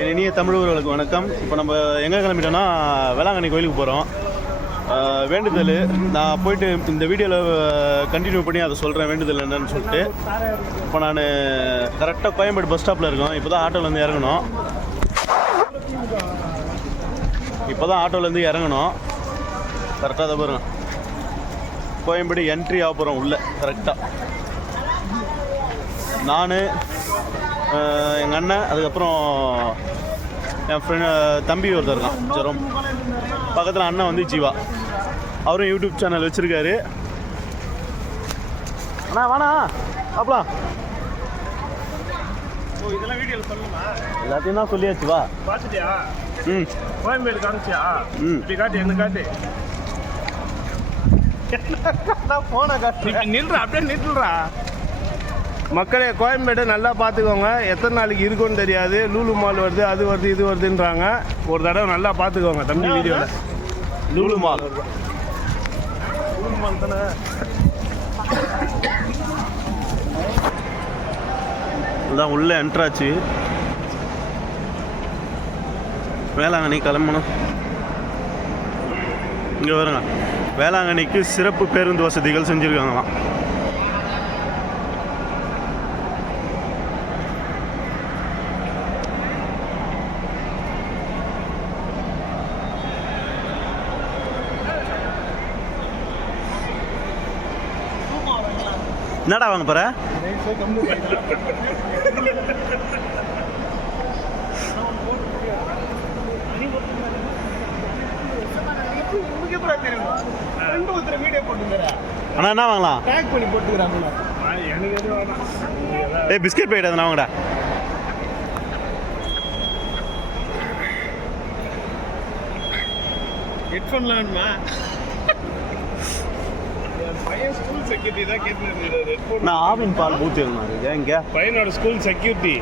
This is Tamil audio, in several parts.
என் இனிய தமிழ் உறவுகளுக்கு வணக்கம். இப்போ நம்ம எங்கே கிளம்பிட்டோம்னா வேளாங்கண்ணி கோயிலுக்கு போகிறோம் வேண்டுதல். நான் போயிட்டு இந்த வீடியோவில் கண்டினியூ பண்ணி அதை சொல்கிறேன் வேண்டுதல் என்னன்னு சொல்லிட்டு. இப்போ நான் கரெக்டாக கோயம்பேடு பஸ் ஸ்டாப்பில் இருக்கோம். இப்போ தான் ஆட்டோலேருந்து இறங்கணும். இப்போ தான் ஆட்டோலேருந்து இறங்கணும். கரெக்டாக தான் பாருங்க. கோயம்பேடு என்ட்ரி ஆக போகிறோம் உள்ளே கரெக்டாக நான் எங்கள் அண்ணன் அதுக்கப்புறம் என் ஃப்ரெண்ட் தம்பி ஒருத்தர் இருக்கான் ஜெரோம். பக்கத்தில் அண்ணன் வந்து ஜீவா. அவரும் யூடியூப் சேனல் வச்சுருக்காரு. அண்ணா வாண்ணா அப்பலாம் எல்லாத்தையும் தான் சொல்லியாச்சு வா. பார்த்துட்டியா ம். கோயம்பேடு காமிச்சியா? ம். இப்படி காட்டு என்ன காட்டு? போன காட்டு. நில்றா அப்படியே நில்றா. மக்களே கோயம்பேடு நல்லா பார்த்துக்கோங்க. எத்தனை நாளைக்கு இருக்கும்னு தெரியாது. லூலு மால் வருது அது வருது இது வருதுன்றாங்க. ஒரு தடவை நல்லா பார்த்துக்கோங்க தம்பி வீடியோவில் லூலு மால். லூலு மால் தானே? இதான் உள்ளே என்ட்ராச்சு வேளாங்கண்ணி கிளம்பணும். இங்கே வருங்க வேளாங்கண்ணிக்கு சிறப்பு பேருந்து வசதிகள் செஞ்சுருக்காங்களாம். என்னடா வாங்க போற? வீடியோ அண்ணா என்ன வாங்கலாம்? பேக் பண்ணி போட்டுக்கிறாங்களா ஏய் பிஸ்கெட் போயிட்டு எதனா வாங்கடா. ஹெட்ஃபோன்லாம் வேணுமா என் பையன் ஸ்கூல் செக்யூரிட்டி தான் நான் ஆவின் பால் இருந்தாரு இங்கே? பையனோட ஸ்கூல் செக்யூரிட்டி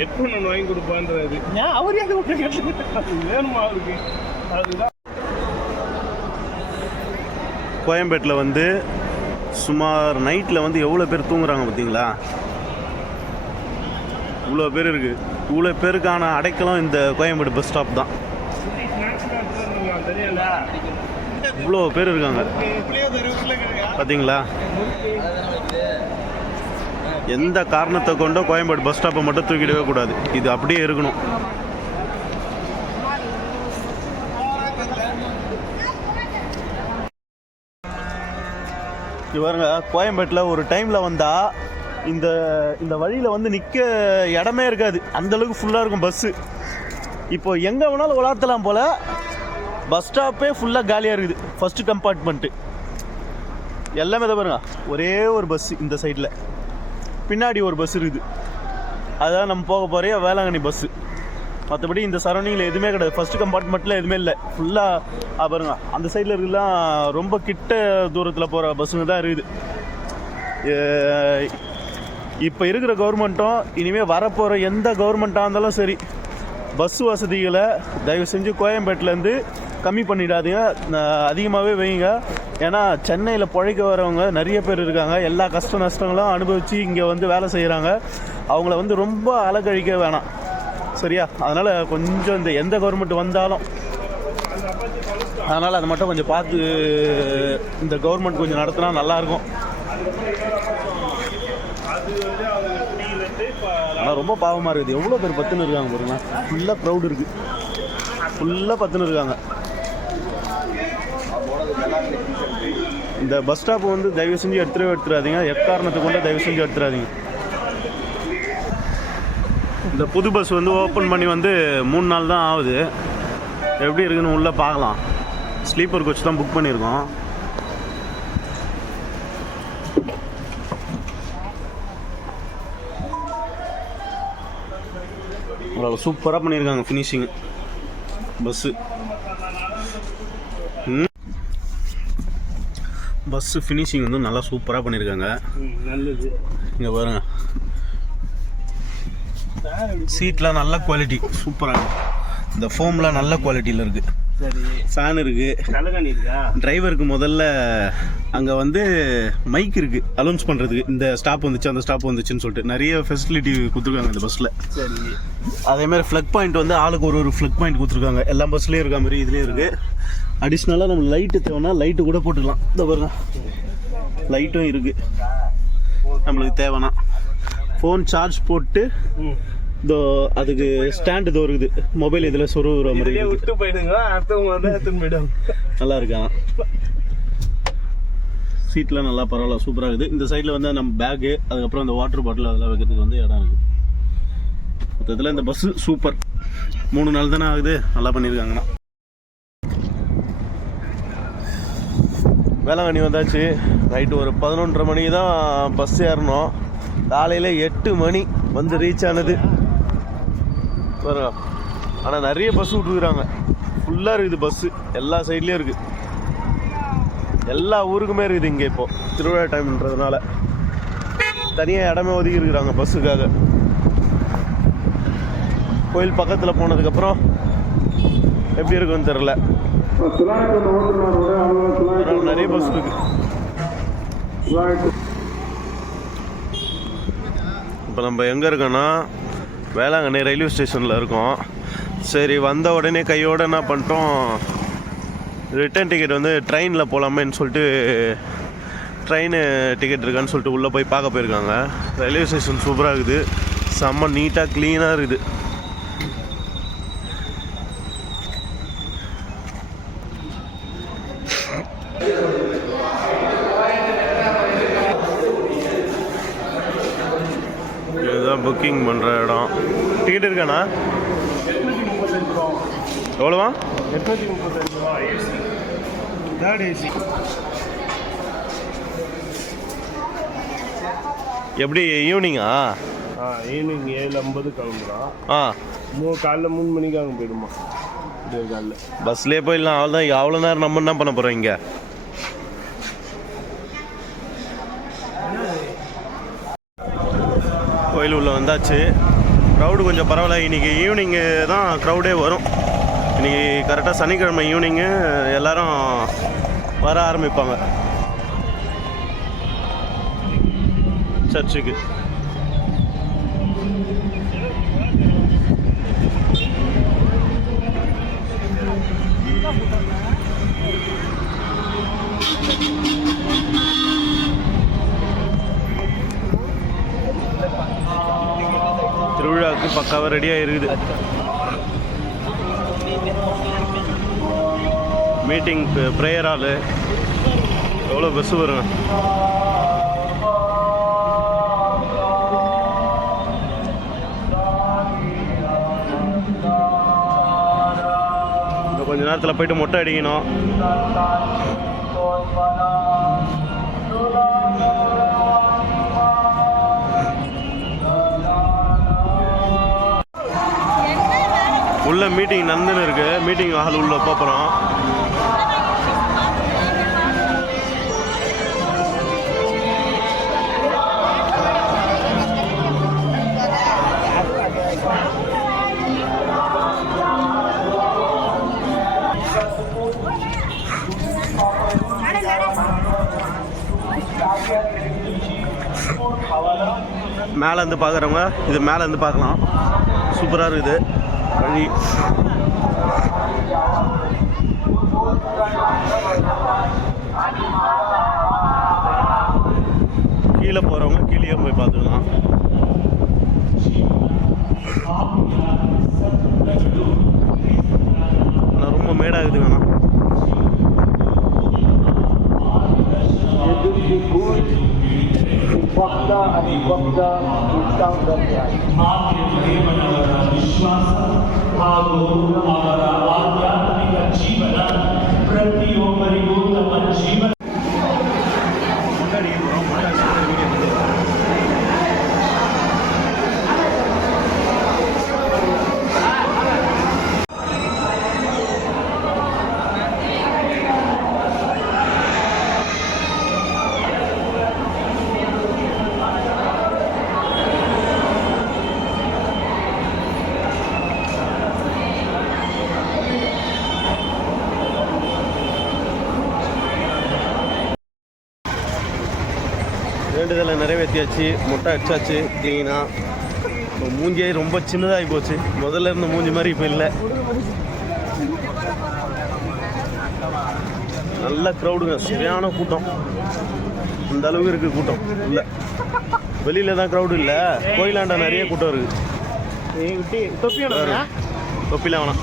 ஹெட்ஃபோன் ஒன்று வாங்கி கொடுப்பான்றாரு? ஏன்? அவர் எது அது வேணுமா அவருக்கு? அதுதான். கோயம்பேட்டில் வந்து சுமார் நைட்டில் வந்து எவ்வளோ பேர் தூங்குறாங்க பார்த்தீங்களா? இவ்வளோ பேர் இருக்குது இவ்வளோ பேருக்கான அடைக்கலம் இந்த கோயம்பேடு பஸ் ஸ்டாப் தான். இவ்வளோ பேர் இருக்காங்க. பார்த்தீங்களா எந்த காரணத்தை கொண்டோ கோயம்பேடு பஸ் ஸ்டாப்பை மட்டும் தூக்கிடவே கூடாது. இது அப்படியே இருக்கணும். இது பாருங்க கோயம்பேட்டில் ஒரு டைமில் வந்தால் இந்த இந்த வழியில் வந்து நிற்க இடமே இருக்காது. அந்த அளவுக்கு ஃபுல்லாக இருக்கும் பஸ்ஸு இப்போ எங்கே வேணாலும் உலாத்தலாம் போல் பஸ் ஸ்டாப்பே ஃபுல்லாக காலியாக இருக்குது. ஃபஸ்ட்டு கம்பார்ட்மெண்ட்டு எல்லாமே தான் பாருங்க. ஒரே ஒரு பஸ் இந்த சைடில் பின்னாடி ஒரு பஸ் இருக்குது. அதான் நம்ம போக போகிற வேளாங்கண்ணி பஸ்ஸு மற்றபடி இந்த சரௌண்டிங்கில் எதுவுமே கிடையாது. ஃபஸ்ட்டு கம்பார்ட்மெண்ட்டில் எதுவுமே இல்லை. ஃபுல்லாக பாருங்க. அந்த சைடில் இருக்கலாம் ரொம்ப கிட்ட தூரத்தில் போகிற பஸ்ஸுங்க தான் இருக்குது. இப்போ இருக்கிற கவர்மெண்ட்டும் இனிமேல் வரப்போகிற எந்த கவர்மெண்ட்டாக இருந்தாலும் சரி பஸ் வசதிகளை தயவு செஞ்சு கோயம்பேட்டிலேருந்து கம்மி பண்ணிடாதீங்க. அதிகமாகவே வைங்க. ஏன்னா சென்னையில் பிழைக்க வரவங்க நிறைய பேர் இருக்காங்க. எல்லா கஷ்ட நஷ்டங்களும் அனுபவித்து இங்கே வந்து வேலை செய்கிறாங்க அவங்கள வந்து ரொம்ப அலக்கழிக்க வேணாம். சரியா? அதனால் கொஞ்சம் இந்த எந்த கவர்மெண்ட் வந்தாலும் அதனால் அதை மட்டும் கொஞ்சம் பார்த்து இந்த கவர்மெண்ட் கொஞ்சம் நடத்தினா நல்லாயிருக்கும் ஆனால் ரொம்ப பாவமாக இருக்குது. எவ்வளோ பேர் பத்துன்னு இருக்காங்க பாருங்களா ஃபுல்லாக க்ரௌட் இருக்குது ஃபுல்லாக பத்துன்னு இருக்காங்க. இந்த பஸ் ஸ்டாப் வந்து தயவு செஞ்சு எடுத்துடவே எடுத்துடாதீங்க. எக்காரணத்தை கொண்டு தயவு செஞ்சு எடுத்துடாதீங்க. இந்த புது பஸ் வந்து ஓப்பன் பண்ணி வந்து மூணு நாள் தான் ஆகுது. எப்படி இருக்குன்னு உள்ளே பார்க்கலாம். ஸ்லீப்பர் கோச் தான் புக் பண்ணியிருக்கோம். அவ்வளோ சூப்பராக பண்ணியிருக்காங்க ஃபினிஷிங் பஸ்ஸு பஸ்ஸு ஃபினிஷிங் வந்து நல்லா சூப்பராக பண்ணியிருக்காங்க நல்லது. இங்கே பாருங்க. சீட்லாம் நல்ல குவாலிட்டி சூப்பராக இந்த ஃபோம்லாம் நல்ல குவாலிட்டியில் இருக்குது சரி. ஃபேன் இருக்கா. டிரைவருக்கு முதல்ல அங்கே வந்து மைக் இருக்குது அலௌன்ஸ் பண்ணுறதுக்கு இந்த ஸ்டாப் வந்துச்சு அந்த ஸ்டாப் வந்துச்சுன்னு சொல்லிட்டு நிறைய ஃபெசிலிட்டி கொடுத்துருக்காங்க இந்த பஸ்ஸில் சரி. அதே மாதிரி ஃப்ளக் பாயிண்ட் வந்து ஆளுக்கு ஒரு ஒரு ஃப்ளக் பாயிண்ட் கொடுத்துருக்காங்க. எல்லா பஸ்லேயும் இருக்க மாதிரி இதுலேயும் இருக்குது அடிஷ்னலாக நம்ம லைட்டு தேவைன்னா லைட்டு கூட போட்டுக்கலாம். இந்த பாருங்க. லைட்டும் இருக்குது நம்மளுக்கு தேவைன்னா. ஃபோன் சார்ஜ் போட்டு இதோ அதுக்கு ஸ்டாண்ட் இதோ இருக்குது. மொபைல் இதில் சொருகிற மாதிரி விட்டு போயிடுங்க. அடுத்தவங்க வந்து எடுத்துன்னு போயிடுவாங்க. நல்லா இருக்கான். சீட்லாம் நல்லா பரவாயில்ல சூப்பராக இருக்குது. இந்த சைடில் வந்து நம்ம பேக்கு அதுக்கப்புறம் அந்த வாட்டர் பாட்டில் அதெல்லாம் வைக்கிறதுக்கு வந்து இடம் இருக்குது மொத்தத்தில் இந்த பஸ்ஸு சூப்பர் மூணு நாள் தானே ஆகுது. நல்லா பண்ணியிருக்காங்கண்ணா. வேளாங்கண்ணி வந்தாச்சு. நைட்டு ஒரு பதினொன்றரை மணிக்கு தான் பஸ் ஏறணும். காலையில் எட்டு மணி வந்து ரீச் ஆனது. பாருங்க. ஆனால் நிறைய பஸ் விட்டுருக்குறாங்க. ஃபுல்லாக இருக்குது பஸ்ஸு எல்லா சைட்லேயும் இருக்குது எல்லா ஊருக்குமே இருக்குது இங்கே இப்போ. திருவிழா டைம்ன்றதுனால தனியாக இடமே ஒதுக்கி இருக்கிறாங்க பஸ்ஸுக்காக கோயில் பக்கத்தில் போனதுக்கப்புறம் எப்படி இருக்குன்னு தெரில நிறைய பஸ் இருக்கு. இப்போ நம்ம எங்கே இருக்கோன்னா வேளாங்கண்ணி ரயில்வே ஸ்டேஷனில் இருக்கோம். சரி வந்த உடனே கையோட என்ன பண்ணிட்டோம்? ரிட்டர்ன் டிக்கெட் வந்து ட்ரெயினில் போகலாமேன்னு சொல்லிட்டு ட்ரெயின் டிக்கெட் இருக்கான்னு சொல்லிட்டு உள்ளே போய் பார்க்க போயிருக்காங்க. ரயில்வே ஸ்டேஷன் சூப்பராக இருக்குது. செம்ம நீட்டாக க்ளீனாக இருக்குது இதுதான் புக்கிங் பண்ணுற இடம் டிக்கெட் இருக்காண்ணா எவ்வளோவா? எட்நூத்தி முப்பத்தஞ்சு ரூபா தேர்ட் ஏசி எப்படி ஈவினிங்கா ஆ ஈவினிங் ஏழு ஐம்பது கிளம்புறோம் ஆ. மூ காலைல மூணு மணிக்கு அங்கே போயிடுமா? காலைல. பஸ்லேயே போயிடலாம் அவ்வளோதான் அவ்வளோ நேரம் நம்ம என்ன பண்ண போகிறோம் இங்கே? கோயில் உள்ள வந்தாச்சு. க்ரௌடு கொஞ்சம் பரவாயில்ல. இன்றைக்கி ஈவினிங்கு தான் க்ரௌடே வரும். இன்றைக்கி கரெக்டாக சனிக்கிழமை ஈவினிங்கு எல்லோரும் வர ஆரம்பிப்பாங்க. சர்ச்சுக்கு திருவிழாவுக்கு பக்காவாக ரெடியாக இருக்குது மீட்டிங் ப்ரேயர் ஆள் எவ்வளோ பஸ்ஸு வருங்க கொஞ்ச நேரத்தில் போயிட்டு மொட்டை அடிக்கணும். உள்ள மீட்டிங் நடந்துன்னு இருக்கு. மீட்டிங் ஹால் உள்ள போகிறோம் மேலே இருந்து பார்க்குறவங்க இது மேலே இருந்து பார்க்கலாம் சூப்பராக இருக்குது. வழி கீழே போகிறவங்க கீழே போய் பார்த்துக்கலாம். ஆனால் ரொம்ப மேடாகுது வேணாம் वक्ता आणि वक्ता उत्तम करते आहे हा ভালো আমরা நிறைவேற்றியாச்சு முட்டை அடிச்சாச்சு க்ளீனாக இப்போ மூஞ்சியே ரொம்ப சின்னதாகி போச்சு. முதல்ல இருந்த மூஞ்சி மாதிரி இப்போ இல்லை. நல்ல க்ரௌடுங்க சரியான கூட்டம். இந்த அளவுக்கு இருக்குது கூட்டம். இல்லை. வெளியில தான் க்ரௌடு இல்லை. கோயிலாண்ட நிறைய கூட்டம் இருக்குது தொப்பிலாம் வேணாம்.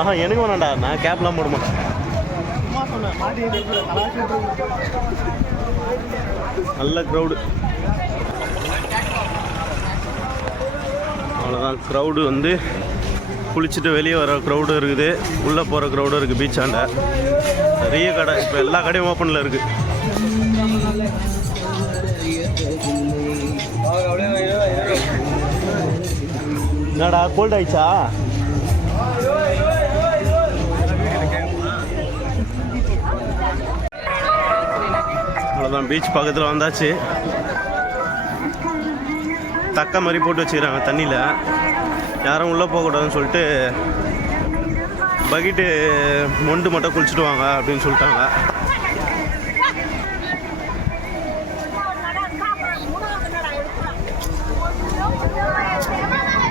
ஆஹா எனக்கு வேணாம்டா. நான் கேப்லாம் போட மாட்டேன். நல்ல க்ரௌடு அவ்வளோதான் க்ரௌடு வந்து குளிச்சுட்டு வெளியே வர க்ரௌடும் இருக்குது. உள்ளே போகிற க்ரௌடும் இருக்குது பீச்சாண்ட நிறைய கடை. இப்போ எல்லா கடையும் ஓப்பனில் இருக்குது என்னடா கோல்ட் ஆயிடுச்சா? அவ்வளோதான் பீச் பக்கத்தில் வந்தாச்சு. தக்க மாதிரி போட்டு வச்சுக்கிறாங்க தண்ணியில். யாரும் உள்ளே போகக்கூடாதுன்னு சொல்லிட்டு பக்கெட்டு மொண்டு மட்டும் குளிச்சுட்டு வாங்க அப்படின்னு சொல்லிட்டாங்க.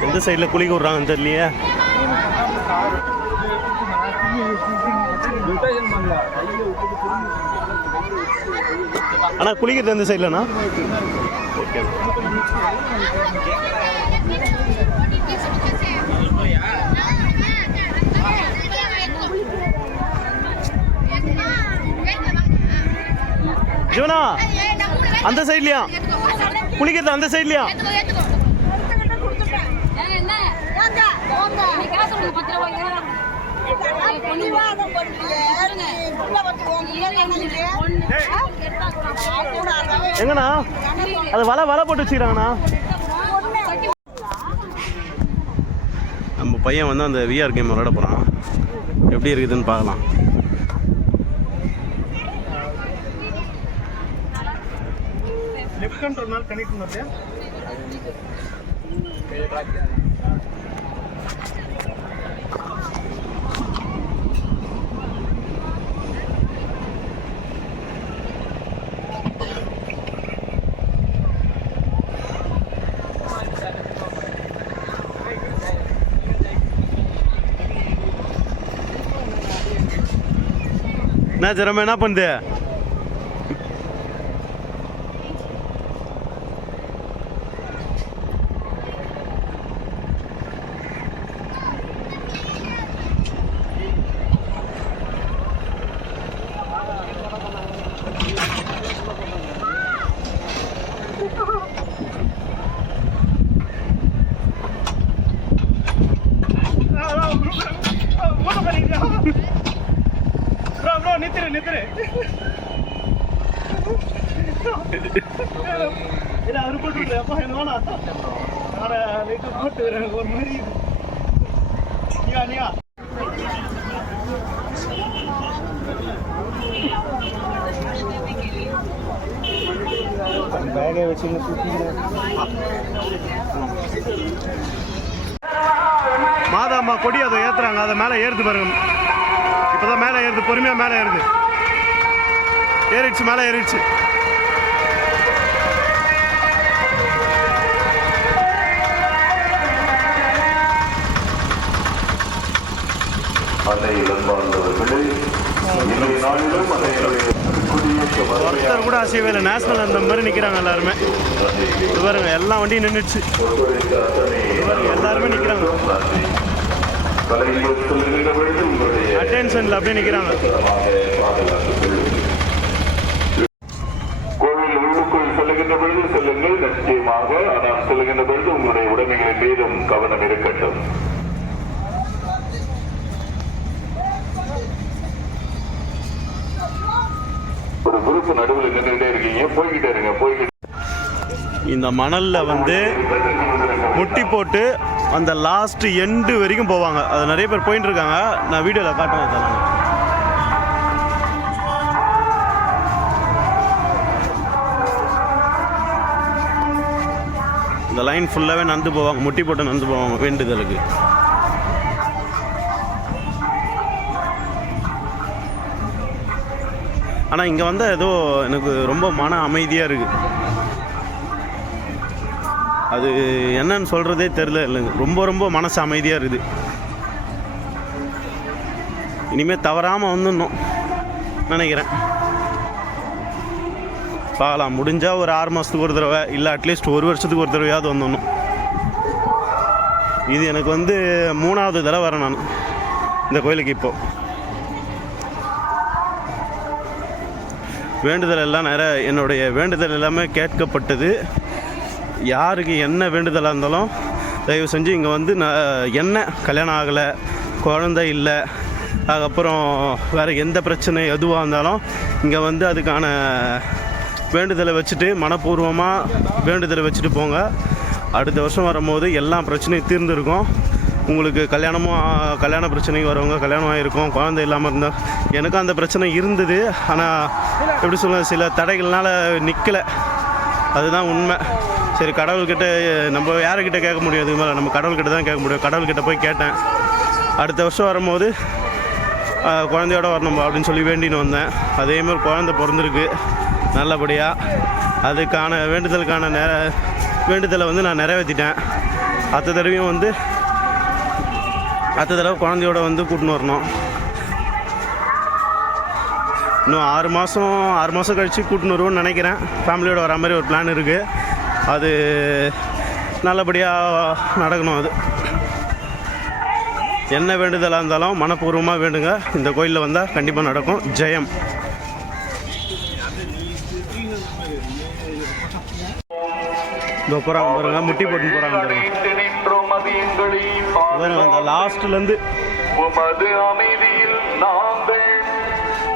எந்த சைடில் குளிக்க விட்றாங்கன்னு தெரியலையே. அண்ணா குளிக்கிறது எந்த சைட்லண்ணா ஓகே ஜீவனா அந்த சைட்லயா குளிக்கிறது அந்த சைட்லையா எங்கண்ணா? அது வலை வலை போட்டு வச்சுக்கிறாங்கண்ணா. நம்ம பையன் வந்து அந்த விஆர் கேம் விளையாட போகிறான் எப்படி இருக்குதுன்னு பார்க்கலாம். जरा मेना पण द्या என்ன திறமை என்ன பண்ணுது மாதாம்மா கொடி அதை ஏத்துறாங்க. அதை மேலே ஏறுது பாருங்க. இப்போதான் மேலே ஏறுது. பொறுமையாக மேலே ஏறுது. ஏறிடுச்சு மேலே ஏறிடுச்சு. ஒருத்தர் கூட அசையவே இல்லை. நேஷனல் அந்த மாதிரி நிற்கிறாங்க எல்லாருமே. இது பாருங்க எல்லா வண்டியும் நின்றுச்சு எல்லாருமே நிற்கிறாங்க அட்டென்ஷனில் அப்படியே நிற்கிறாங்க இந்த மணலில் வந்து முட்டி போட்டு அந்த லாஸ்ட் எண்டு வரைக்கும் போவாங்க. அது நிறைய பேர் போயிட்டு இருக்காங்க. நான் வீடியோவில் காட்டுறேன் இதை இந்த லைன் ஃபுல்லாகவே நடந்து போவாங்க. முட்டி போட்டு நடந்து போவாங்க. வேண்டுதலுக்கு. ஆனால் இங்கே வந்தால் ஏதோ எனக்கு ரொம்ப மன அமைதியாக இருக்குது அது என்னன்னு சொல்கிறதே தெரில இல்லைங்க. ரொம்ப ரொம்ப மனசு அமைதியாக இருக்குது. இனிமேல் தவறாமல் வந்துடணும் நினைக்கிறேன். பார்க்கலாம் முடிஞ்சால் ஒரு ஆறு மாதத்துக்கு ஒரு தடவை இல்லை அட்லீஸ்ட் ஒரு வருஷத்துக்கு ஒரு தடவையாவது வந்துடணும். இது எனக்கு வந்து மூணாவது தடவை வரேன் நான். இந்த கோயிலுக்கு இப்போ. வேண்டுதல் எல்லாம் நிறைய என்னுடைய வேண்டுதல் எல்லாமே கேட்கப்பட்டது. யாருக்கு என்ன வேண்டுதலாக இருந்தாலும் தயவு செஞ்சு இங்கே வந்து நான் என்ன கல்யாணம் ஆகலை குழந்தை இல்லை அதுக்கப்புறம் வேறு எந்த பிரச்சனை எதுவாக இருந்தாலும் இங்கே வந்து அதுக்கான வேண்டுதலை வச்சுட்டு மனப்பூர்வமாக வேண்டுதலை வச்சுட்டு போங்க. அடுத்த வருஷம் வரும்போது எல்லா பிரச்சனையும் தீர்ந்துருக்கும். உங்களுக்கு கல்யாணமும் கல்யாண பிரச்சனைக்கு வரவங்க கல்யாணம் ஆகிருக்கும் குழந்தை இல்லாமல் இருந்தால் எனக்கும் அந்த பிரச்சனை இருந்தது. ஆனால் எப்படி சொல்ல சில தடைகள்னால் நிற்கலை அதுதான் உண்மை. சரி கடவுள்கிட்ட நம்ம யாருக்கிட்ட கேட்க முடியும்? இதுக்கு மேலே நம்ம கடவுள்கிட்ட தான் கேட்க முடியும். கடவுள்கிட்ட போய் கேட்டேன். அடுத்த வருஷம் வரும்போது குழந்தையோட வரணும் அப்படின்னு சொல்லி வேண்டின்னு வந்தேன். அதே மாதிரி குழந்தை பிறந்திருக்கு. நல்லபடியாக அதுக்கான வேண்டுதலுக்கான நெ வேண்டுதலை வந்து நான் நிறைவேற்றிட்டேன். அடுத்த தடவையும் வந்து அடுத்த தடவை குழந்தையோட வந்து கூட்டின்னு வரணும். இன்னும் ஆறு மாதம் ஆறு மாதம் கழித்து கூட்டின்னு வருவோம்னு நினைக்கிறேன். ஃபேமிலியோட வர மாதிரி ஒரு பிளான் இருக்குது அது நல்லபடியாக நடக்கணும் அது. என்ன வேண்டுதலாக இருந்தாலும் மனப்பூர்வமாக வேண்டுங்க. இந்த கோயிலில் வந்தால் கண்டிப்பாக நடக்கும். ஜெயம். இதோ போகிறாங்க பாருங்க. முட்டி போட்டு போகிறாங்க பாருங்க. அந்த லாஸ்ட்லேருந்து உமது அமைதியில் நாங்கள்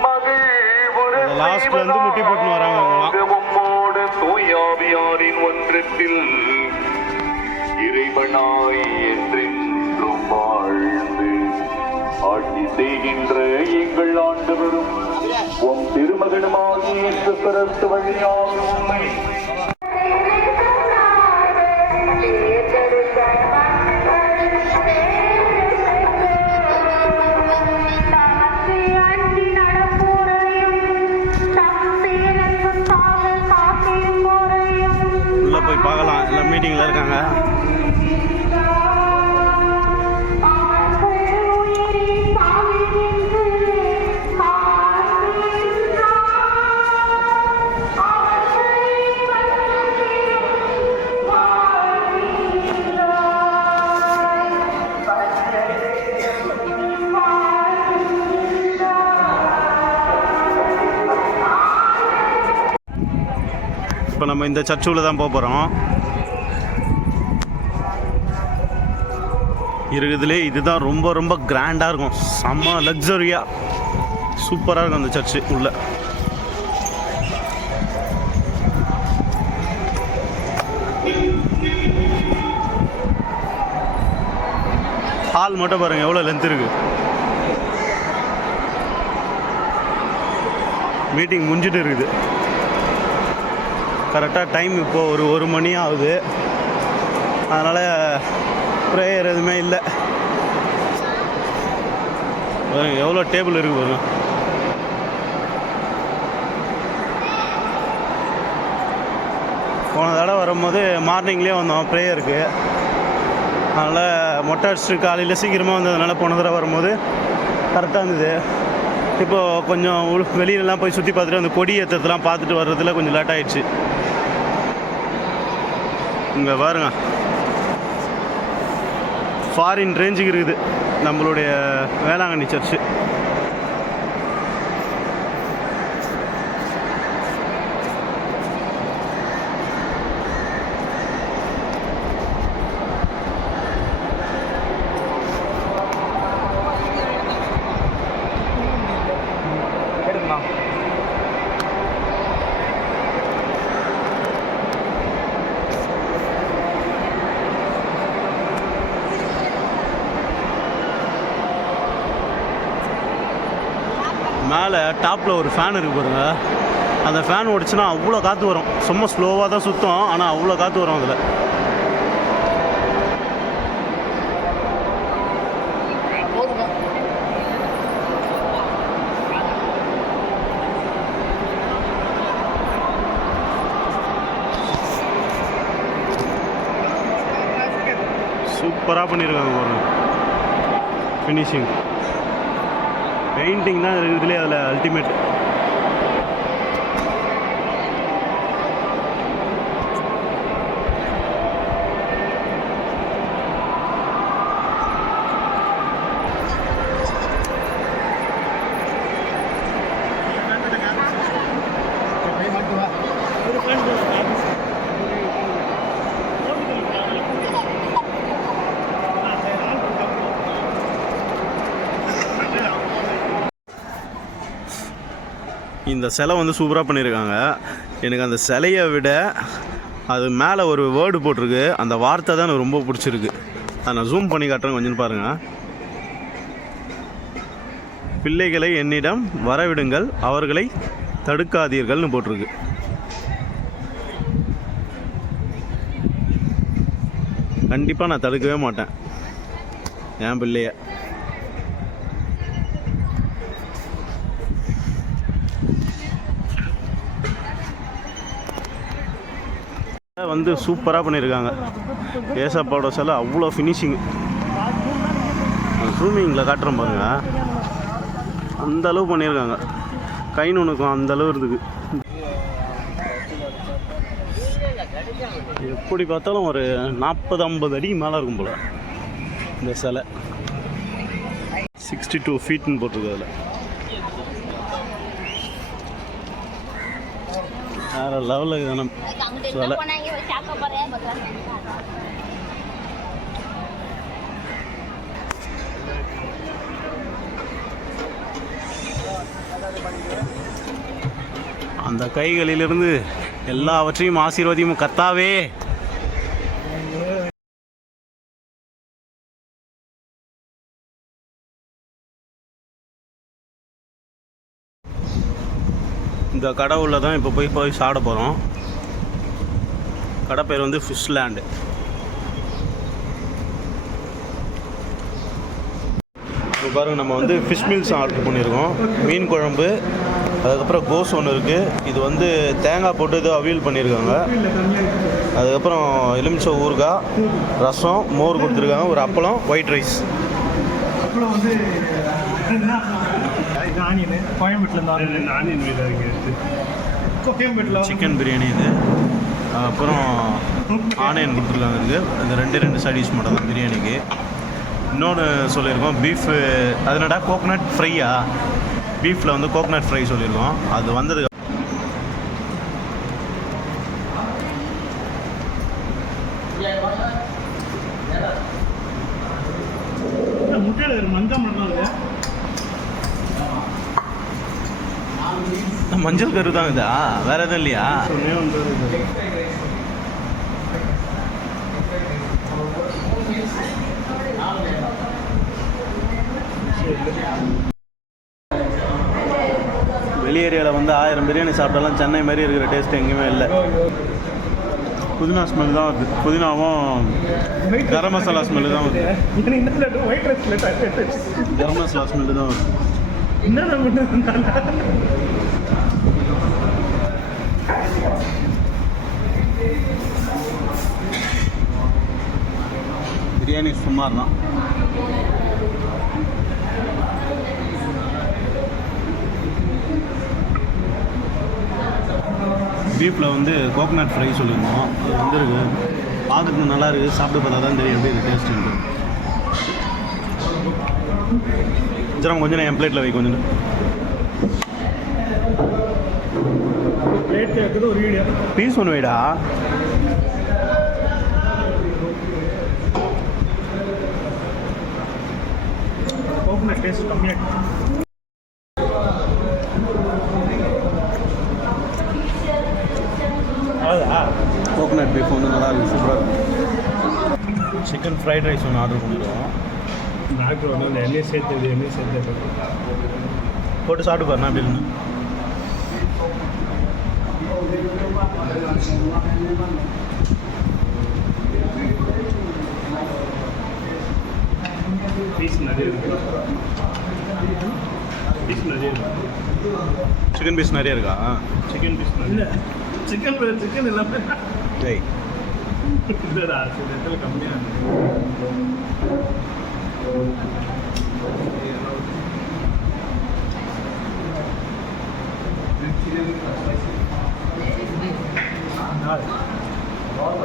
மகிழ்வுற அந்த லாஸ்ட்ல இருந்து முட்டி போட்டுன்னு வராங்க அவங்கலாம். தூயாவியாரின் ஒன்றத்தில் இறைவனாய் என்றென்றும் வாழ்ந்து ஆட்சி செய்கின்ற எங்கள் ஆண்டவரும் உன் திருமகனுமாகிய இயேசு கிறிஸ்து வழியாக உண்மை மீட்டிங்கில் இப்போ நம்ம இந்த சர்ச்சுள்ள தான் போக போகிறோம் இருக்குதுலே இதுதான் ரொம்ப ரொம்ப கிராண்டாக இருக்கும். செம்ம லக்ஸரியாக சூப்பராக இருக்கும் அந்த சர்ச்சு உள்ள. ஹால் மட்டும் பாருங்க எவ்வளோ லென்த் இருக்கு? மீட்டிங் முடிஞ்சிட்டு இருக்குது. கரெக்டாக டைம் இப்போது ஒரு ஒரு மணி ஆகுது. அதனால் ப்ரேயர் எதுவுமே இல்லை. பாருங்க எவ்வளோ டேபிள் இருக்கு பாருங்க. போன தடவை வரும்போது மார்னிங்லேயே வந்தோம் ப்ரேயருக்கு அதனால் மொட்டை அடிச்சுட்டு காலையில் சீக்கிரமாக வந்ததுனால போன தடவை வரும்போது கரெக்டாக இருந்தது. இப்போது கொஞ்சம் உள் வெளியிலலாம் போய் சுற்றி பார்த்துட்டு அந்த கொடி ஏற்றத்தெல்லாம் பார்த்துட்டு வர்றதுல கொஞ்சம் லேட் ஆகிடுச்சு இங்கே பாருங்க. ஃபாரின் ரேஞ்சுக்கு இருக்குது. நம்மளுடைய வேளாங்கண்ணி சர்ச்சு டாப்பில் ஒரு ஃபேன் இருக்கு பாருங்க. அந்த ஃபேன் ஓடிச்சுன்னா அவ்வளோ காற்று வரும். சும்மா ஸ்லோவாக தான் சுற்றும் ஆனால் அவ்வளோ காற்று வரும் அதில். சூப்பராக பண்ணியிருக்காங்க ஒரு ஃபினிஷிங் பெயிண்டிங் தான் இதுலேயே அதில் அல்டிமேட் இந்த சிலை வந்து சூப்பராக பண்ணியிருக்காங்க எனக்கு அந்த சிலையை விட அது மேலே ஒரு வேர்டு போட்டிருக்கு. அந்த வார்த்தை தான் எனக்கு ரொம்ப பிடிச்சிருக்கு. அதை நான் ஜூம் பண்ணி காட்டுறேன் கொஞ்சம் பாருங்கள் பிள்ளைகளை என்னிடம் வரவிடுங்கள் அவர்களை தடுக்காதீர்கள்னு போட்டிருக்கு. கண்டிப்பாக நான் தடுக்கவே மாட்டேன். என் பிள்ளைய. வந்து சூப்பராக பண்ணியிருக்காங்க ஏசப்பாவோட சிலை அவ்வளோ ஃபினிஷிங் ஸ்விம்மிங்கில் காட்டுறோம் பாருங்க. அந்த அளவு பண்ணியிருக்காங்க கை நுணுக்கம் அந்த அளவு இருக்குது. எப்படி பார்த்தாலும் ஒரு நாற்பது ஐம்பது அடிக்கு மேலே இருக்கும் போல இந்த சிலை. சிக்ஸ்டி டூ ஃபீட்னு போட்டிருக்கு அதில். வேறு லெவலில் தானே சிலை. அந்த கைகளிலிருந்து எல்லாவற்றையும் ஆசீர்வதியும் கத்தாவே. இந்த கடவுளில் தான் இப்போ போய் போய் சாட போகிறோம் கடை பேர் வந்து ஃபிஷ் லேண்டு இப்போ பாருங்க நம்ம வந்து ஃபிஷ் மீல்ஸ் ஆர்டர் பண்ணியிருக்கோம் மீன் குழம்பு அதுக்கப்புறம் கோஸ் ஒன்று இருக்குது இது வந்து தேங்காய் போட்டு ஏதோ அவியல் பண்ணியிருக்காங்க அதுக்கப்புறம் எலுமிச்சை ஊறுகாய் ரசம் மோர் கொடுத்துருக்காங்க. ஒரு அப்பளம் ஒயிட் ரைஸ் சிக்கன் பிரியாணி இது. அப்புறம் ஆனியன் கொடுத்துருக்காங்க இருக்குது இந்த ரெண்டு ரெண்டு சைடிஷ் மட்டும் தான் பிரியாணிக்கு. இன்னொன்று சொல்லியிருக்கோம் பீஃபு அதனடா கோகனட் ஃப்ரையா பீஃபில் வந்து கோகனட் ஃப்ரை சொல்லியிருக்கோம். அது வந்ததுக்கு மஞ்சள் கரு தான் இதா? வேற எதுவும் இல்லையா? வெளி ஏரியாவில் வந்து ஆயிரம் பிரியாணி சாப்பிட்டாலும் சென்னை மாதிரி இருக்கிற டேஸ்ட் எங்கேயுமே இல்லை. புதினா ஸ்மெல் தான் வருது. புதினாவும் கரம் மசாலா ஸ்மெல்லு தான் வருது. கரம் மசாலா ஸ்மெல் தான் வருது. பிரியாணி சுமார் தான். பீஃபில் வந்து கோகனட் ஃப்ரை சொல்லியிருந்தோம். அது வந்துருக்கு பார்க்குறதுக்கு நல்லா இருக்குது சாப்பிட்டு பார்த்தா தான் தெரியும். எப்படி இது டேஸ்ட்டு ஜரம் கொஞ்சம் என் பிளேட்டில் வை கொஞ்சம். பீஸ் ஒன்று வைடா. கோகனட் பீஃப் வந்து நல்லா இருக்குது சூப்பராக இருக்கும் சிக்கன் ஃப்ரைட் ரைஸ் ஒன்று ஆர்டர் பண்ணிடுவோம் டாக்டர் வந்து அந்த எண்ணெய் சேர்த்து எண்ணெய் சேர்த்து போட்டு சாப்பிட்டு பாருண்ணா அப்படி இருந்து பீஸ் நிறைய இருக்கு பீஸ் நிறைய இருக்கு? சிக்கன் பீஸ் நிறைய இருக்கா சிக்கன் பீஸ் நிறைய சிக்கன் சிக்கன் எல்லாமே டேய். இல்லைடா சில இடத்துல கம்மியாக இருக்கு.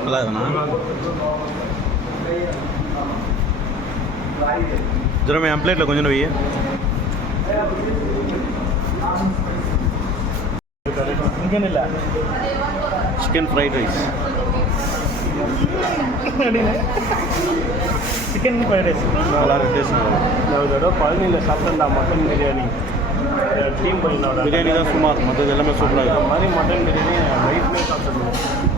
நல்லா இருக்குண்ணா. ஜுரமே என் பிளேட்டில் கொஞ்சம் வை சிக்கன் இல்லை chicken fried rice chicken fried rice நல்லா இருக்கு டேஸ்ட் நான் ஒரு தடவை பழனியில் சாப்பிட்டேன்டா மட்டன் பிரியாணி டீம் பண்ணினோட பிரியாணி தான் சும்மா மற்றது எல்லாமே சூப்பராக இந்த இருக்கும் மாதிரி மட்டன் பிரியாணி நைட்லேயே சாப்பிட்டுருந்தோம்